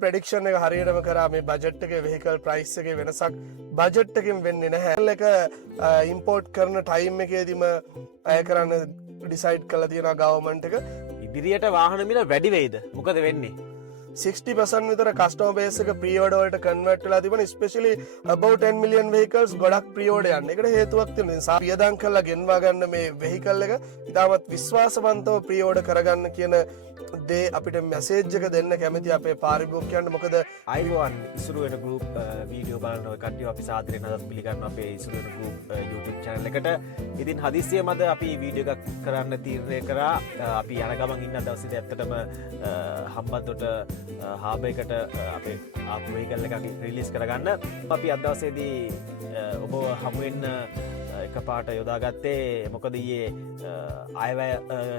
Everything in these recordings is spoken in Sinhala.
ප්‍රඩික්ෂන් එක හරියටම කරා මේ බජට් එකේ වෙහිකල් ප්‍රයිස් එකේ වෙනසක් බජට් එකෙන් වෙන්නේ නැහැ. එක ඉම්පෝර්ට් කරන ටයිම් එකේදීම අය කරන්න ඩිසයිඩ් කරලා තියෙනවා ගවර්න්මන්ට් එක. ඉදිරියට වාහන මිල වැඩි වෙයිද? මොකද වෙන්නේ? 60% විතර කස්ටමර් බේස් එක ප්‍රී ඕඩර් වලට කන්වර්ට් වෙලා තිබුණා. ස්පෙෂලි about 10 million vehicles ගොඩක් ප්‍රී ඕඩර් යන්නේ. ඒකට හේතුවක් තියෙනවා. නිසා පියදම් කරලා ගෙන්වා ගන්න මේ වෙහිකල් එක ඉතාමත් විශ්වාසවන්තව ප්‍රී ඕඩර් කරගන්න කියන දේ අපිට මැසේජ් එක දෙන්න කැමති අපේ පාරිභෝගිකයන්ට. මොකද අයිවන් ඉසුරු වෙන ගෲප් වීඩියෝ බලන ඔය කට්ටිය අපි සාදරයෙන් අදත් පිළිගන්නවා අපේ ඉසුරු වෙන ගෲප් YouTube channel එකට. ඉතින් හදිස්සියෙම අද අපි වීඩියෝ එකක් කරන්න තීරණය කරා. අපි යන ගමන් ඉන්න දවසේදී ඇත්තටම හම්බන්තොට හාබයකට අපේ ආපු වෙහිකල් එකක් රිලීස් කරගන්න අපි අද දවසේදී ඔබ හමුවෙන්න එක පාට යොදාගත්තේ. මොකද ඊයේ අයවැය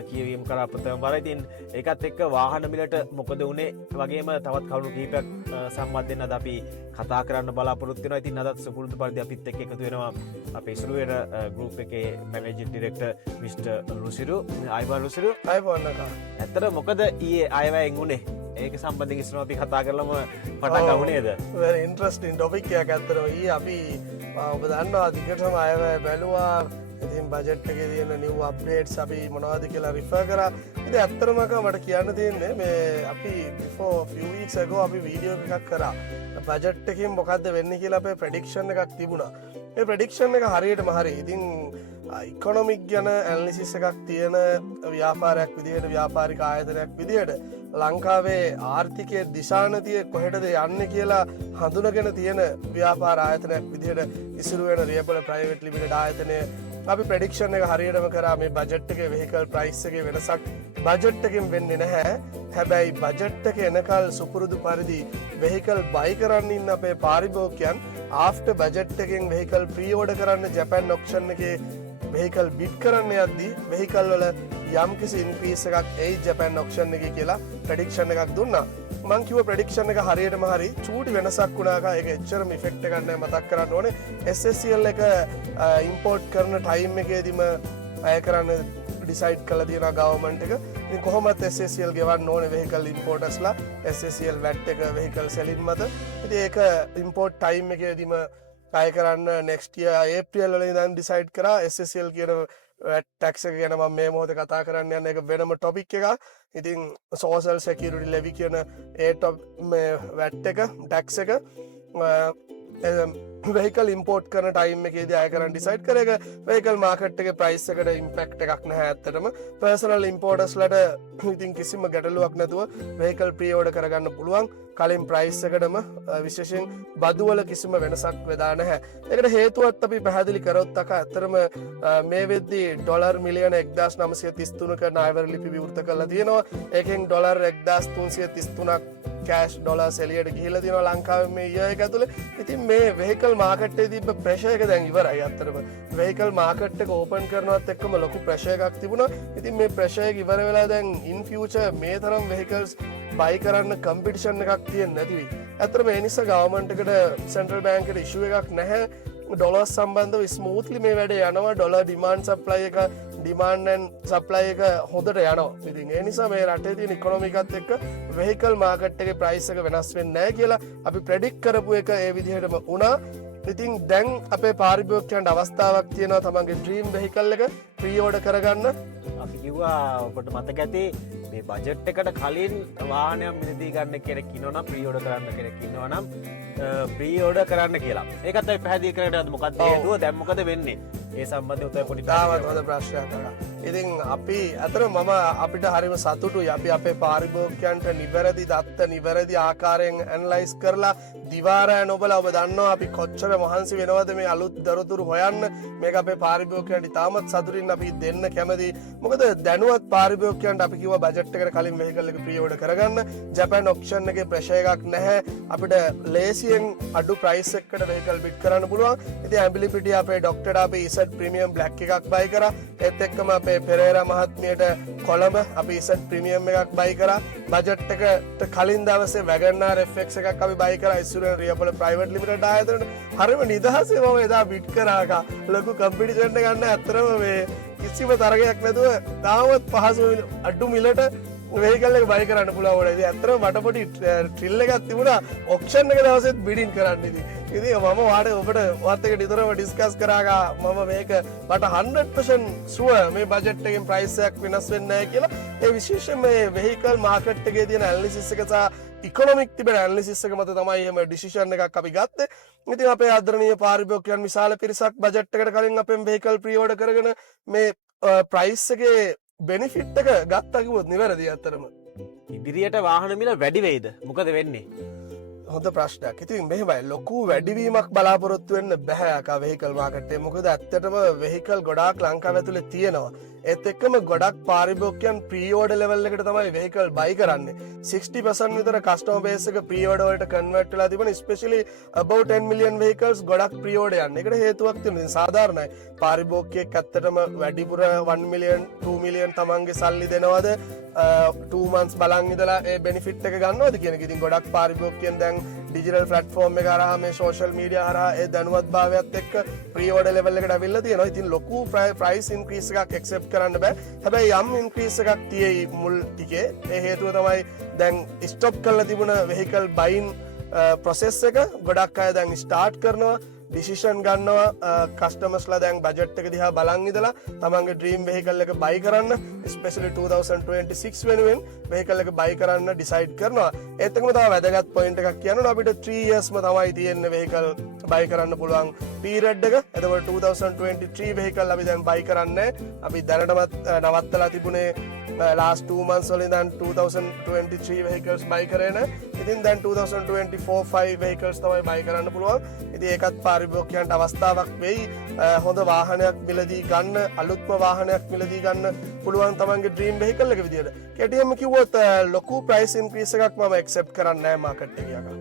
කියවීම කරා ප්‍රථම වර. ඉතින් ඒකත් එක්ක වාහන මිලට මොකද වුණේ වගේම තවත් කරුණු කිහිපයක් සම්බන්ධයෙන් අද අපි කතා කරන්න බලාපොරොත්තු වෙනවා. ඉතින් අදත් සුපුරුදු පරිදි අපිත් එක්ක එකතු වෙනවා අපේ ඉසුරු වෙන ගෲප් එකේ මැනේජින් ඩිරෙක්ටර් මිස්ටර් රුසිරු. අයිබෝන් රුසිරු. අයිබෝන් නකා. ඇත්තට මොකද ඊයේ අයවැයෙන් වුණේ? ඒක සම්බන්ධයෙන් ඉස්සරහ අපි කතා කරලම පටන් ගමු නේද? very interesting topic එකක් අතරම. ඊයේ අපි ඔබ දන්නවා දිගටම අයවැය බැලුවා. ඉතින් බජට් එකේ තියෙන new updates අපි මොනවද කියලා රිෆර් කරා. ඉතින් ඇත්තටම මට කියන්න තියෙන්නේ මේ අපි before few weeks ago අපි වීඩියෝ එකක් කරා. බජට් එකෙන් මොකද්ද වෙන්නේ කියලා අපේ ප්‍රෙඩික්ෂන් එකක් තිබුණා. මේ ප්‍රෙඩික්ෂන් එක හරියටම හරි. ඉතින් ඉකොනොමික් ගැන ඇනලිසිස් එකක් තියෙන ව්‍යාපාරයක් විදිහට ව්‍යාපාරික ආයතනයක් විදිහට ලංකාවේ ආර්ථිකයේ දිශානතිය කොහෙටද යන්නේ කියලා හඳුනගෙන තියෙන ව්‍යාපාර ආයතනයක් විදිහට ඉසුරු වෙන රියපොල ප්‍රයිවට් ලිමිටඩ් ආයතනය අපි ප්‍රෙඩික්ෂන් එක හරියටම කරා මේ බජට් එකේ වෙහිකල් ප්‍රයිස් එකේ වෙනසක් බජට් එකෙන් වෙන්නේ නැහැ. හැබැයි බජට් එක එනකල් සුපුරුදු පරිදි වෙහිකල් බයි කරන්න ඉන්න අපේ පාරිභෝගිකයන් ආෆ්ටර් බජට් එකෙන් වෙහිකල් ප්‍රී ඕඩර් කරන්න ජපාන් ඔක්ෂන් එකේ වෙහිකල් බිඩ් කරන්න යද්දී වෙහිකල් වල යම්කිසි ඉන්ක්‍රීස් එකක් එයි ජපාන් ඔක්ෂන් එකේ කියලා ප්‍රෙඩික්ෂන් එකක් දුන්නා. මං කිව්ව ප්‍රෙඩික්ෂන් එක හරියටම හරි. චූටි වෙනසක් වුණාක ඒක එච්චරම ඉෆෙක්ට් එකක් නැහැ. මතක් කරන්න ඕනේ SSCL එක ඉම්පෝර්ට් කරන ටයිම් එකේදීම අය කරන්න ඩිසයිඩ් කරලා තියෙනවා ගවර්න්මන්ට් එක. ඉතින් කොහොමත් SSCL ගෙවන්න ඕනේ වෙහිකල් ඉම්පෝර්ටර්ස්ලා SSCL VAT එක වෙහිකල් සෙලින් මත. ඉතින් ඒක ඉම්පෝර්ට් ටයිම් එකේදීම අය කරන්න next year April වල ඉඳන් ඩිසයිඩ් කරා. SSCL කියන ටැක්ස් එක ගැන මම මේ මොහොතේ කතා කරන්න යන එක වෙනම ටොපික් එකක්. ඉතින් social security levy කියන ඒ මේ VAT එක ටැක්ස් එක වෙහිකල් ඉම්පෝර්ට් කරන ටයිම් එකේදී අය කරන්න ඩිසයිඩ් කර එක වෙහිකල් මාකට් එකේ ප්‍රයිස් එකට ඉම්පැක්ට් එකක් නැහැ. ඇත්තටම පර්සනල් ඉම්පෝර්ටර්ස්ලට ඉතින් කිසිම ගැටලුවක් නැතුව වෙහිකල් ප්‍රී ඕඩර් කරගන්න පුළුවන්. කලින් ප්‍රයිස් එකටම විශේෂයෙන් බදුවල කිසිම වෙනසක් වෙලා නැහැ. ඒකට හේතුවත් අපි පැහැදිලි කරොත් ඇත්තටම මේ වෙද්දී ඩොලර් මිලියන 1933ක ණයවර ලිපි විවෘත කරලා තියෙනවා. ඒකෙන් ඩොලර් 1333ක් කෑෂ් ඩොලර්ස් එළියට ගිහිල්ලා තියෙනවා ලංකාවේ මේ ඉයර් එක ඇතුලේ. ඉතින් මේ වෙහිකල් මාකට් එකේ තිබ්බ ප්‍රෙෂර් එක දැන් ඉවරයි. අත්‍තරම වෙහිකල් මාකට් එක ඕපන් කරනවත් එක්කම ලොකු ප්‍රෙෂර් එකක් තිබුණා. ඉතින් මේ ප්‍රෙෂර් එක ඉවර වෙලා දැන් ඉන් ෆියුචර් මේ තරම් වෙහිකල්ස් බයි කරන්න කම්පිටිෂන් එකක් තියෙන්නේ නැති වෙයි. අත්‍තරම ඒ නිසා ගවර්න්මන්ට් එකට සෙන්ට්‍රල් බැංක් එකට ඉෂුව එකක් නැහැ. ඩොලර්ස් සම්බන්ධව ස්මූත්ලි මේ වැඩේ යනවා. ඩොලර් ඩිමාන්ඩ් සප්ලයි එක ඩිමාන්ඩ් ඇන් සප්ලයි එක හොඳට යනවා. ඉතින් ඒ නිසා මේ රටේ තියෙන ඉකොනොමි එකත් එක්ක වෙහිකල් මාකට් එකේ ප්‍රයිස් එක වෙනස් වෙන්නේ නැහැ කියලා අපි ප්‍රෙඩික්ට් කරපු එක ඒ විදිහටම වුණා. ඉතින් දැන් අපේ පාරිභෝගිකයන්ට අවස්ථාවක් තියෙනවා තමන්ගේ ඩ්‍රීම් වෙහිකල් එක ප්‍රී ඕඩර් කරගන්න. අපි කිව්වා ඔබට මතක ඇති මේ බජට් එකට කලින් වාහනයක් මිලදී ගන්න කෙනෙක් ඉන්නවනම් ප්‍රී ඕඩර් කරන්න කෙනෙක් ඉන්නවනම් ප්‍රී ඕඩර් කරන්න කියලා. ඒකත් අපි පැහැදිලි කරන්නට මොකක්ද හේතුව? දැන් මොකද වෙන්නේ? ඒ සම්බන්ධව උත්තර පොඩි තාමත් හොඳ ප්‍රශ්නයක් අහලා. ඉතින් අපි අතර මම අපිට හරිම සතුටුයි. අපි අපේ පාරිභෝගිකයන්ට නිවැරදි දත්ත නිවැරදි ආකාරයෙන් ඇනලයිස් කරලා දිවාරය නොබලා ඔබ දන්නවා අපි කොච්චර මහන්සි වෙනවද මේ අලුත් දරතුරු හොයන්න. මේක අපේ පාරිභෝගිකයන්ට ඉතාමත් සතුටින් අපි දෙන්න කැමතියි. මොකද දැනුවත් පාරිභෝගිකයන්ට අපි කිව්වා බජට් එකට කලින් වෙහිකල් එක ප්‍රී ඕඩර් කරගන්න. ජපාන් ඔක්ෂන් එකේ ප්‍රෙෂර් එකක් නැහැ. අපිට ලේසියෙන් අඩු ප්‍රයිස් එකකට වෙහිකල් බිඩ් කරන්න පුළුවන්. ඉතින් ඇබිලිටිය අපේ ඩොක්ටර් අපි ඉසඩ් ප්‍රීමියම් බ්ලැක් එකක් බයි කරා. ඒත් එක්කම අපේ පෙරේරා මහත්මියට කොළඹ අපි ඉසඩ් ප්‍රීමියම් එකක් බයි කරා. බජට් එකට කලින් දවසේ වැගන්ආර් FX එකක් අපි බයි කරා. ඉස්සුරේ රියපොල ප්‍රයිවට් ලිමිටඩ් ආයතනට හරිම නිදහසේ මම එදා බිඩ් කරාක. ලොකු කම්පිටිෂන් එකක් ගන්න ඇත්තරම මේ කිසිම තරගයක් නැතුව තාමත් පහසු අඩු මිලට වෙහිකල් එක බයි කරන්න පුළුවන් වුණා. ඉතින් ඇත්තටම මට පොඩි ට්‍රිල් එකක් තිබුණා ඔක්ෂන් එක දවසෙත් බිඩින් කරන්න. ඉතින් මම ඔබට වත් එක නිතරම ඩිස්කස් කරාගා මම මේක මට 100% ෂුවර් මේ බජට් එකෙන් ප්‍රයිස් එකක් වෙනස් වෙන්නේ නැහැ කියලා. ඒ විශේෂයෙන් මේ වෙහිකල් මාකට් එකේ තියෙන ඇනලිසිස් එක සහ ඉකොනොමික් තිබෙන ඇනලිසිස් එක මත තමයි එහෙම ඩිසිෂන් එකක් අපි ගත්තේ. ඉතින් අපේ ආදරණීය පාරිභෝගිකයන් විශාල පිරිසක් බජට් එකට කලින් අපෙන් වෙහිකල් ප්‍රී ඕඩර් කරගෙන මේ ප්‍රයිස් එකේ බෙනිෆිට් එක ගත්තා කිව්වොත් නිවැරදි අතරම. ඉදිරියට වාහන මිල වැඩි වෙයිද? මොකද වෙන්නේ? හොඳ ප්‍රශ්නයක්. ඉතින් මෙහෙමයි ලොකු වැඩිවීමක් බලාපොරොත්තු වෙන්න බෑ අකා වෙහිකල් මාකට් එකේ. මොකද ඇත්තටම වෙහිකල් ගොඩාක් ලංකාව ඇතුලේ තියෙනවා. ඒත් එක්කම ගොඩක් පාරිභෝගිකයන් ප්‍රී ඕඩර් ලෙවල් එකට තමයි වෙහිකල් බයි කරන්නේ. 60% විතර කස්ටමර් බේස් එක ප්‍රී ඕඩර් වලට කන්වර්ට් වෙලා තිබුණා. ස්පෙෂලි about 10 million vehicles ගොඩක් ප්‍රී ඕඩර් යන්නේ. ඒකට හේතුවක් තියෙනවා. ඉතින් සාධාරණයි. පාරිභෝගිකයෙක් ඇත්තටම වැඩිපුර 1 million 2 million තමන්ගේ සල්ලි දෙනවද 2 months බලන් ඉඳලා ඒ බෙනිෆිට් එක ගන්නවද කියන එක. ඉතින් ගොඩක් පාරිභෝගිකයන් දැන් ඩිජිටල් ප්ලැට්ෆෝම් එක හරහා මේ සෝෂල් මීඩියා හරහා ඒ දැනුවත්භාවයත් එක්ක ප්‍රී ඕඩර් ලෙවල් එකට අවිල්ලා තියෙනවා. ඉතින් ලොකු ප්‍රයිස් ඉන්ක්‍රීස් එකක් ඇක්සෙප්ට් කරන්න බෑ. හැබැයි යම් ඉන්ක්‍රීස් එකක් තියෙයි මුල් ටිකේ. ඒ හේතුව තමයි දැන් ස්ටොප් කරලා තිබුණ වෙහිකල් බයින් ප්‍රොසෙස් එක ගොඩක් අය දැන් ස්ටාර්ට් කරනවා. ඩිසිෂන් ගන්නවා කස්ටමර්ස්ලා දැන් බජට් එක දිහා බලන් ඉඳලා තමන්ගේ ඩ්‍රීම් වෙහිකල් එක බයි කරන්න ස්පෙෂලි 2026 වෙනුවෙන් වෙහිකල් එක බයි කරන්න ඩිසයිඩ් කරනවා. ඒත් එක්කම තව වැදගත් පොයින්ට් එකක් කියනවා අපිට 3 years ම තමයි තියෙන්නේ වෙහිකල් බයි කරන්න පුළුවන් පීරියඩ් එක. එතකොට 2023 වෙහිකල් අපි දැන් බයි කරන්නේ අපි දැනටමත් නවත්තලා තිබුණේ last 2 months වලින් දැන් 2023 vehicles buy කරේ නේ. ඉතින් දැන් 2024 5 vehicles තමයි buy කරන්න පුළුවන්. ඉතින් ඒකත් පාරිභෝගිකයන්ට අවස්ථාවක් වෙයි හොඳ වාහනයක් මිලදී ගන්න, අලුත්ම වාහනයක් මිලදී ගන්න පුළුවන් තමන්ගේ dream vehicle එක විදියට. KTM කිව්වොත් ලොකු price increase එකක් මම accept කරන්නේ නැහැ market එකේ යකා.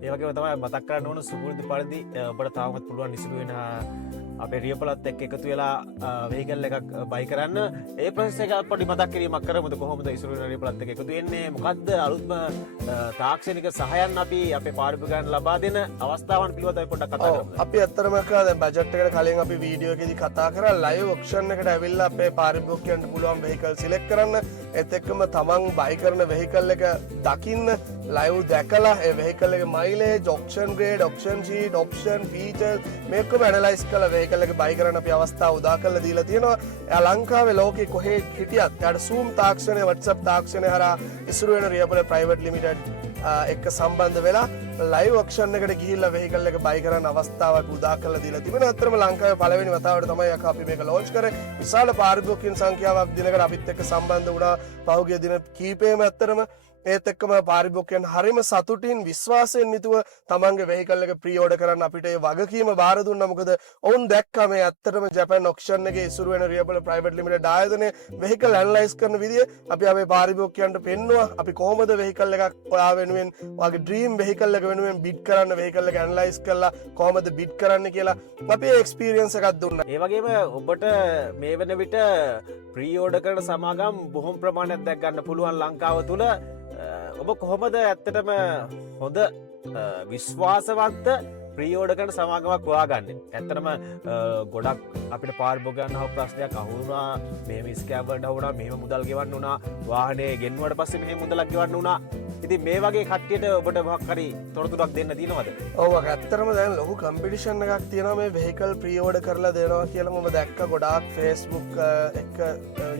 ඒ වගේම තමයි මතක් කරන්න ඕන සුපුරුදු පරිදි ඔබට තාමත් පුළුවන් ඉසුරු වෙන අපේ රියපලත් එක්ක එකතු වෙලා වෙහිකල් එකක් බයි කරන්න. ඒ ප්‍රොසෙස් එක පොඩි මතක් කිරීමක් කරමුද කොහොමද ඉසුරු වෙන රියපලත් එක්ක එකතු වෙන්නේ? මොකද්ද අලුත්ම තාක්ෂණික සහයන් අපි අපේ පාරිභෝගිකයන්ට ලබා දෙන අවස්ථාවන් පිළිබඳව අපි පොඩ්ඩක් කතා කරමු. අපි ඇත්තටම කරා දැන් බජට් එකට කලින් අපි වීඩියෝ එකේදී කතා කරා ලයිව් ඔක්ෂන් එකට ඇවිල්ලා අපේ පාරිභෝගිකයන්ට පුළුවන් වෙහිකල් සිලෙක්ට් කරන්න. ඒත් එක්කම තමන් බයි කරන වෙහිකල් එක දකින්න ලයිව් දැකලා ඒ වෙහිකල් එකේ mileage, auction grade, auction sheet, option features මේකම ඇනලයිස් කරලා වෙහිකල් එක බයි කරන්න අපි අවස්ථාව උදා කරලා දීලා තියෙනවා. එයා ලංකාවේ ලෝකේ කොහේ හිටියත් එයාට Zoom තාක්ෂණය, WhatsApp තාක්ෂණය හරහා ඉසුරු වෙන රියපොල ප්‍රයිවට් ලිමිටඩ් එක්ක සම්බන්ධ වෙලා ලයිව් ඔක්ෂන් එකට ගිහිල්ලා වෙහිකල් එක බයි කරන්න අවස්ථාවක් උදා කරලා දීලා තිබෙනවා. අතරම ලංකාවේ පළවෙනි වතාවට තමයි අපි මේක ලොන්ච් කරේ. විශාල පාරිභෝගිකයන් සංඛ්‍යාවක් දිනකට අපිත් එක්ක සම්බන්ධ වුණා. පහුගිය දින කීපෙම ඇත්තරම ඒත් එක්කම පාරිභෝගිකයන් හරිම සතුටින් විශ්වාසයෙන් යුතුව තමන්ගේ වෙහිකල් එක ප්‍රී ඕඩර් කරන්න අපිට ඒ වගකීම බාර දුන්නා. මොකද ඔවුන් දැක්කා මේ ඇත්තටම ජපාන් ඔක්ෂන් එකේ ඉසුරු වෙන රියපොල ප්‍රයිවට් ලිමිටඩ් ආයතනයේ වෙහිකල් ඇනලයිස් කරන විදිය අපි අපේ පාරිභෝගිකයන්ට පෙන්නුවා. අපි කොහොමද වෙහිකල් එකක් ඔයා වෙනුවෙන් ඔයාගේ ඩ්‍රීම් වෙහිකල් එක වෙනුවෙන් බිඩ් කරන්න වෙහිකල් එක ඇනලයිස් කරලා කොහොමද බිඩ් කරන්න කියලා අපි ඒ එක්ස්පීරියන්ස් එකක් දුන්නා. ඒ වගේම ඔබට මේ වෙන විට ප්‍රී ඕඩර් කරන සමාගම් බොහොම ප්‍රමාණයක් දැක් ගන්න පුළුවන් ලංකාව තුල. ඔබ කොහොමද ඇත්තටම හොඳ විශ්වාසවන්ත ප්‍රී ඕඩර් කරන සමාගමක් හොයාගන්නේ? ඇත්තටම ගොඩක් අපිට පාරිභෝගිකයන් අහපු ප්‍රශ්නයක් අහුණා, මෙහෙම ස්කෑම් වලට අහුණා, මෙහෙම මුදල් ගෙවන්න උනා, වාහනේ ගෙන්නුවට පස්සේ මෙහෙම මුදලක් ගෙවන්න උනා. ඉතින් මේ වගේ කට්ටියට ඔබට මොකක් හරි තොරතුරක් දෙන්න තියෙනවද? ඔව් ඇත්තටම දැන් ලොකු කම්පිටිෂන් එකක් තියෙනවා මේ වෙහිකල් ප්‍රී ඕඩර් කරලා දෙනවා කියලා මම දැක්ක. ගොඩාක් Facebook එක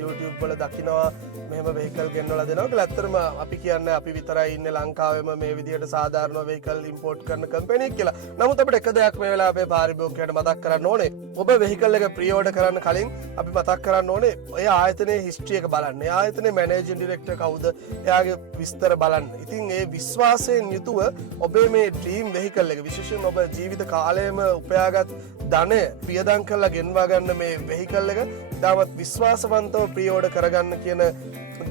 YouTube වල දකිනවා මෙහෙම වෙහිකල් ගෙන්නලා දෙනවා කියලා. ඇත්තටම අපි කියන්නේ අපි විතරයි ඉන්නේ ලංකාවෙම මේ විදිහට සාධාරණ වෙහිකල් ඉම්පෝට් කරන කම්පැනියක් කියලා. නමුත් අපිට එක දෙයක් මේ වෙලාවේ අපේ පාරිභෝගිකයන්ට මතක් කරන්න ඕනේ. ඔබ වෙහිකල් එක ප්‍රී ඕඩර් කරන්න කලින් අපි මතක් කරන්න ඕනේ ඔය ආයතනයේ හිස්ටරි එක බලන්න. ඒ ආයතනයේ මැනේජින් ඩිරෙක්ටර් කවුද? එයාගේ විස්තර බලන්න. ඉතින් ඒ විශ්වාසයෙන් යුතුව ඔබේ මේ ඩ්‍රීම් වෙහිකල් එක විශේෂයෙන් ඔබ ජීවිත කාලයම උපයාගත් ධනය වියදම් කරලා ගෙන්වා ගන්න මේ වෙහිකල් එක ඉතාමත් විශ්වාසවන්තව ප්‍රී ඕඩර් කරගන්න කියන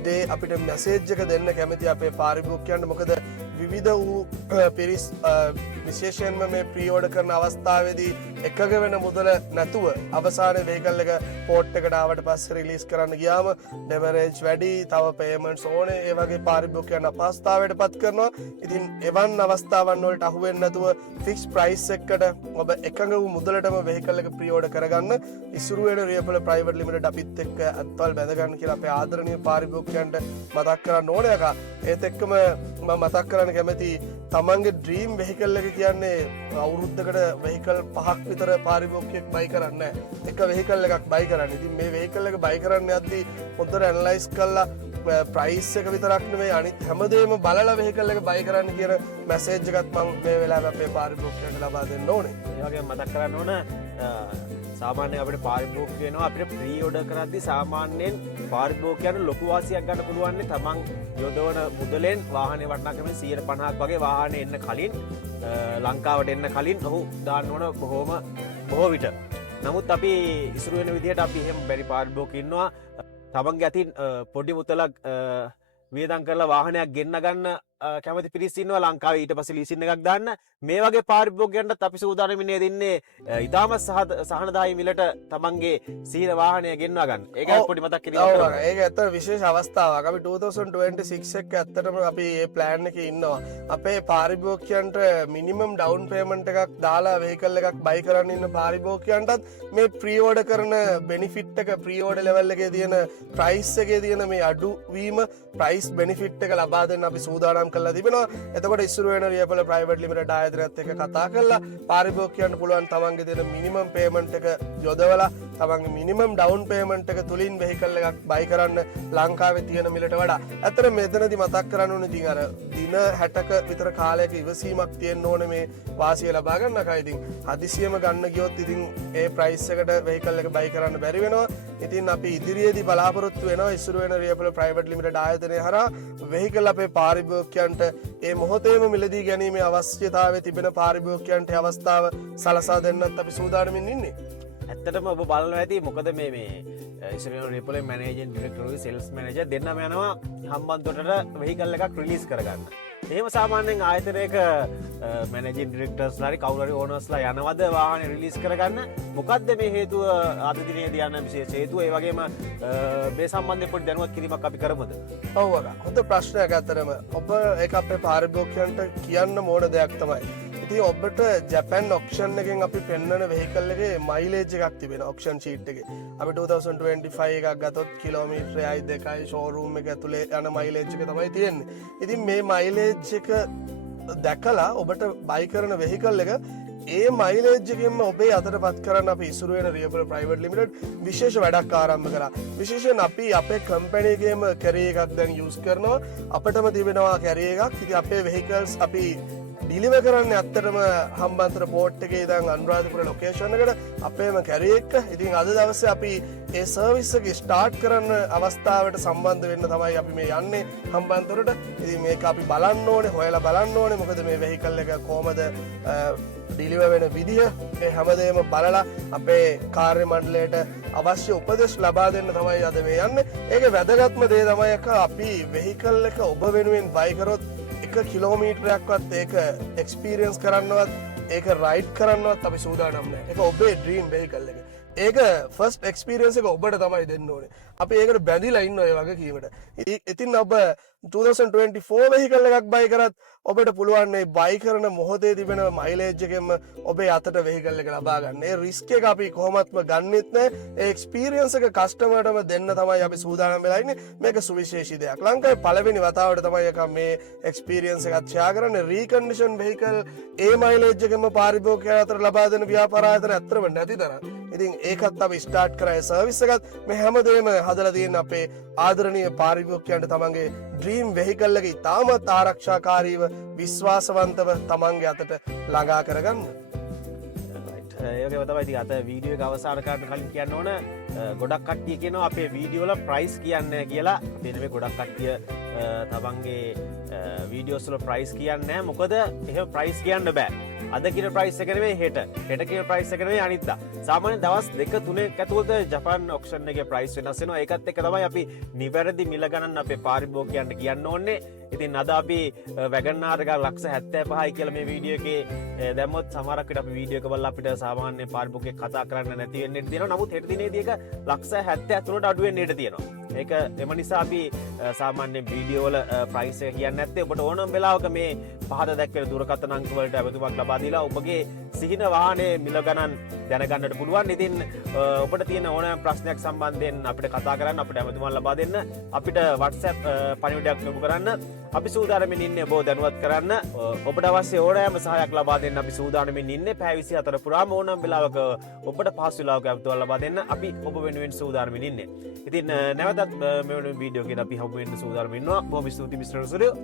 දේ අපිට මැසේජ් එක දෙන්න කැමති අපේ පාරිභෝගිකයන්ට. මොකද විවිධ වූ පිරිස් විශේෂයෙන්ම මේ ප්‍රීෝඩ කරන අවස්ථාවේදී එකග වෙන මුදල නැතුව අවසාන වෙහිකල් එක පෝට් එකට ආවට පස්සේ රිලීස් කරන්න ගියාම ඩෙවරේජ් වැඩි, තව පේමන්ට්ස් ඕනේ, ඒ වගේ පාරිභෝගිකයන් අපහසුතාවයට පත් කරනවා. ඉතින් එවන් අවස්ථාවන් වලට අහු වෙන්නේ නැතුව ෆික්ස් ප්‍රයිස් එකකට ඔබ එකඟ වූ මුදලටම වෙහිකල් එක ප්‍රීෝඩර් කරගන්න ඉසුරු වෙන රියපොල ප්‍රයිවට් ලිමිටඩ් අපිත් එක්ක අත්වල් බැඳ ගන්න කියලා අපේ ආදරණීය පාරිභෝගිකයන්ට මතක් කරන්න ඕනේ අකා. ඒත් එක්කම මම මතක් කරන්න කැමති තමන්ගේ ඩ්‍රීම් වෙහිකල් එක කියන්නේ අවුරුද්දකට වෙහිකල් 5ක් විතර පාරිභෝගිකයෙක් බයි කරන්නේ නැහැ. එක වෙහිකල් එකක් බයි කරන්නේ. ඉතින් මේ වෙහිකල් එක බයි කරන්න යද්දී හොඳට ඇනලයිස් කරලා ප්‍රයිස් එක විතරක් නෙමෙයි අනිත් හැමදේම බලලා වෙහිකල් එක බයි කරන්න කියන මැසේජ් එකත් මම මේ වෙලාවේ අපේ පාරිභෝගිකයන්ට ලබා දෙන්න ඕනේ. ඒ වගේම මතක් කරන්න ඕන සාමාන්‍යයෙන් අපිට පාරිභෝගික වෙනවා අපිට ප්‍රී ඕඩර් කරද්දී සාමාන්‍යයෙන් පාරිභෝගිකයන්ට ලොකු වාසියක් ගන්න පුළුවන් තමන් යොදවන මුදලෙන් වාහනේ වටිනාකම 150ක් වගේ වාහනේ එන්න කලින් ලංකාවට එන්න කලින් ඔහු දාන්න ඕන බොහෝ විට. නමුත් අපි ඉසුරු වෙන විදිහට අපි එහෙම බැරි පාරිභෝගිකයෝ ඉන්නවා තමන්ගේ අතින් පොඩි මුදලක් වියදම් කරලා වාහනයක් ගෙන්න ගන්න කැමති පිරිස් ඉන්නවා ලංකාවේ. ඊට පස්සේ ලීසින් එකක් දාන්න මේ වගේ පාරිභෝගිකයන්ටත් අපි සූදානම් ඉන්නේ දෙන්නේ ඉතාමත් සහනදායී මිලට තමන්ගේ සීල වාහනය ගෙන්වා ගන්න. ඒකයි පොඩි මතක් කිරීමක් කරනවා. ඒක ඇත්ත විශේෂ අවස්ථාවක්. අපි 2026 එක ඇත්තටම අපි මේ ප්ලෑන් එකේ ඉන්නවා. අපේ පාරිභෝගිකයන්ට මිනිමම් ඩවුන් පේමන්ට් එකක් දාලා වෙහිකල් එකක් බයි කරන්න ඉන්න පාරිභෝගිකයන්ටත් මේ ප්‍රී ඕඩර් කරන බෙනිෆිට් එක ප්‍රී ඕඩර් ලෙවල් එකේ තියෙන ප්‍රයිස් එකේ තියෙන මේ අඩු වීම ප්‍රයිස් බෙනිෆිට් එක ලබා දෙන්න අපි සූදානම් කරලා තිබෙනවා. එතකොට ඉස්සුරු වෙන රියපොල ප්‍රයිවට් ලිමිටඩ් ආයතනයත් එක්ක කතා කරලා පාරිභෝගිකයන්ට පුළුවන් තමන්ගේ දෙන මිනිමම් පේමන්ට් එක යොදවලා තමන්ගේ මිනිමම් ඩවුන් පේමන්ට් එක තුලින් වෙහිකල් එකක් බයි කරන්න ලංකාවේ තියෙන මිලට වඩා. ඇත්තට මෙතනදි මතක් කරන්න ඕනේ ඉතින් අර දින 60ක විතර කාලයක ඉවසීමක් තියෙන්න ඕනේ මේ වාසිය ලබා ගන්නකයි. ඉතින් හදිසියෙම ගන්න ගියොත් ඉතින් ඒ ප්‍රයිස් එකට වෙහිකල් එක බයි කරන්න බැරි වෙනවා. ඉතින් අපි ඉදිරියේදී බලාපොරොත්තු වෙනවා ඉස්සුරු වෙන රියපොල ප්‍රයිවට් ලිමිටඩ් ආයතනය හරහා වෙහිකල් අපේ පාරිභෝගිකයන්ට ඒ මොහොතේම මිලදී ගැනීමේ අවශ්‍යතාවය තිබෙන පාරිභෝගිකයන්ට අවස්ථාව සලසා දෙන්නත් අපි සූදානමින් ඉන්නේ. ඇත්තටම ඔබ බලනවා ඇති මොකද මේ ඉස්සුරු වෙන රියපොලේ මැනේජින් ඩිරෙක්ටර් සේල්ස් මැනේජර් දෙන්නම යනවා හම්බන්තොටට වෙහිකල් එකක් රිලීස් කරගන්න. එහෙම සාමාන්‍යයෙන් ආයතනයක මැනේජින් ඩිරෙක්ටර්ස්ලා හරි කවුරු හරි ඕනර්ස්ලා යනවද වාහනේ රිලීස් කරගන්න? මොකද්ද මේ හේතුව අද දිනේදී යන විශේෂ හේතුව? ඒ වගේම මේ සම්බන්ධයෙන් පොඩි දැනුවත් කිරීමක් අපි කරමුද? ඔව් අර හොඳ ප්‍රශ්නයක් අතරම ඔබ ඒක අපේ පාරිභෝගිකයන්ට කියන්න ඕන දෙයක් තමයි. ඉතින් ඔබට ජැපන් ඔක්ෂන් එකෙන් අපි පෙන්වන වෙහිකල් එකේ මයිලේජ් එකක් තිබෙනවා ඔක්ෂන් ෂීට් එකේ. අපි 2025 එකක් ගත්තොත් කිලෝමීටරයයි 2යි ෂෝරූම් එක ඇතුලේ යන මයිලේජ් එක තමයි තියෙන්නේ. ඉතින් මේ මයිලේජ් එක දැකලා ඔබට බයි කරන වෙහිකල් එක ඒ මයිලේජ් එකෙන්ම ඔබේ අතට පත් කරන්න අපි ඉසුරු වෙන රියපොල ප්‍රයිවට් ලිමිටඩ් විශේෂ වැඩක් ආරම්භ කරා. විශේෂයෙන් අපි අපේ කම්පැනි එකේම කැරිය එකක් දැන් යූස් කරනවා. අපිටම තිබෙනවා කැරිය එකක්. ඉතින් අපේ වෙහිකල්ස් අපි ඩිලිව කරන්න ඇත්තටම හම්බන්තොට පෝට් එකේ ඉඳන් අනුරාධපුර ලොකේෂන් එකට අපේම කැරිය එක. ඉතින් අද දවසේ අපි ඒ සර්විස් එක ස්ටාර්ට් කරන්න අවස්ථාවට සම්බන්ධ වෙන්න තමයි අපි මේ යන්නේ හම්බන්තොටට. ඉතින් මේක අපි බලන්න ඕනේ, හොයලා බලන්න ඕනේ. මොකද මේ වෙහිකල් එක කොහමද ඩිලිව වෙන විදිහ මේ හැමදේම බලලා අපේ කාර්ය මණ්ඩලයට අවශ්‍ය උපදෙස් ලබා දෙන්න තමයි අද මේ යන්නේ. ඒකේ වැදගත්ම දේ තමයි අපි වෙහිකල් එක ඔබ වෙනුවෙන් බයි කරොත් 1 කිලෝමීටරයක්වත් ඒක එක්ස්පීරියන්ස් කරන්නවත් ඒක රයිඩ් කරන්නවත් අපි සූදානම් නැහැ. ඒක ඔබේ ඩ්‍රීම් වෙහිකල් එක. ඒක ෆස්ට් එක්ස්පීරියන්ස් එක ඔබට තමයි දෙන්න ඕනේ. අපි ඒකට බැඳිලා ඉන්න ඔය වගේ කීමට. ඉතින් ඔබ 2024 වෙහිකල් එකක් බයි කරත් ඔබට පුළුවන් මේ බයි කරන මොහොතේ තිබෙන මයිලේජ් එකෙන්ම ඔබේ අතට වෙහිකල් එක ලබා ගන්න. ඒ රිස්ක් එක අපි කොහොමත්ම ගන්නෙත් නැහැ. ඒ එක්ස්පීරියන්ස් එක කස්ටමර්ටම දෙන්න තමයි අපි සූදානම් වෙලා ඉන්නේ. මේක සුවිශේෂී දෙයක්. ලංකාවේ පළවෙනි වතාවට තමයි එක මේ එක්ස්පීරියන්ස් එකක් ෂෙයා කරන්නේ. රීකන්ඩිෂන් වෙහිකල් ඒ මයිලේජ් එකෙන්ම පාරිභෝගිකයන් අතර ලබා දෙන ව්‍යාපාර ආයතන ඇත්තම නැති තරම්. ඉතින් ඒකත් අපි ස්ටාර්ට් කරා සර්විස් එකත් මේ හැමදේම හදලා තියෙන අපේ ආදරණීය පාරිභෝගිකයන්ට තමන්ගේ ඩ්‍රීම් වෙහිකල් එක ඉතාමත් ආරක්ෂාකාරීව විශ්වාසවන්තව තමන්ගේ අතට ළඟා කරගන්න. ඒකම තමයි ඉතින් අද වීඩියෝ එක අවසන් කරන්න කලින් කියන්න ඕන ගොඩක් කට්ටිය කියනවා අපේ වීඩියෝ වල ප්‍රයිස් කියන්නේ කියලා. අපේ නෙමෙයි ගොඩක් කට්ටිය තමන්ගේ වීඩියෝස්ල ප්‍රයිස් කියන්න මොකද එහ ප්‍රයිස් කියන්න බෑ අදකින ප්‍රයිස් එකනවේ හෙට කිය ප්‍රයිස් එකනවේ අනිත්තා සාමාන්‍ය දවස් දෙක තුනේ ඇතුවද ජපන් ඔක්ෂන් එක ප්‍රයිස් වෙනස්සෙනවා ඒකත් එක තමයි අපි නිවැරදි මිල ගණන් අපේ පාරිභෝගිකයන්ට කියන්න ඕන්නේ ඉතින් අද අපි වැගන්නාරක ලක්ෂ 75යි කියලා මේ වීඩියෝ එකේ දැම්මොත් සමහරකට අපි වීඩියෝ එක බලලා අපිට සාමාන්‍ය පාරිභෝගිකයෙක් කතා කරන්න නැති වෙන්න ඉඩ තියෙනවා නමුත් හෙට දිනේදී ඒක ලක්ෂ 73ට අඩු වෙන්න ඉඩ තියෙනවා ඒක එම නිසා අපි සාමාන්‍ය වීඩියෝ වල ප්‍රයිස් එක කියන්නේ නැත්තේ ඔබට ඕනම වෙලාවක මේ පහත දැක්වෙන දුරකථන අංක වලට ඇමතුමක් ලබා දීලා ඔබගේ සිහින වාහනේ මිල ගණන් දැනගන්නට පුළුවන්. ඉතින් ඔබට තියෙන ඕනෑම ප්‍රශ්නයක් සම්බන්ධයෙන් අපිට කතා කරන්න අපිට ඇමතුමක් ලබා දෙන්න අපිට WhatsApp පණිවිඩයක් යොමු කරන්න අපි සූදානම්ින් ඉන්නේ ඔබ දැනුවත් කරන්න ඔබට අවශ්‍ය ඕනෑම සහායක් ලබා දෙන්න අපි සූදානම්ින් ඉන්නේ පැය 24 පුරාම ඕනෑම වෙලාවක ඔබට පහසු වෙලාවක ඇමතුමක් ලබා දෙන්න අපි ඔබ වෙනුවෙන් සූදානම්ින් ඉන්නේ. ඉතින් නැවතත් මෙවැනි වීඩියෝ එකකින් අපි හමු වෙන්න සූදානම් ඉන්නවා. බොහොම ස්තුතියි මිස්ටර් සුරියෝ.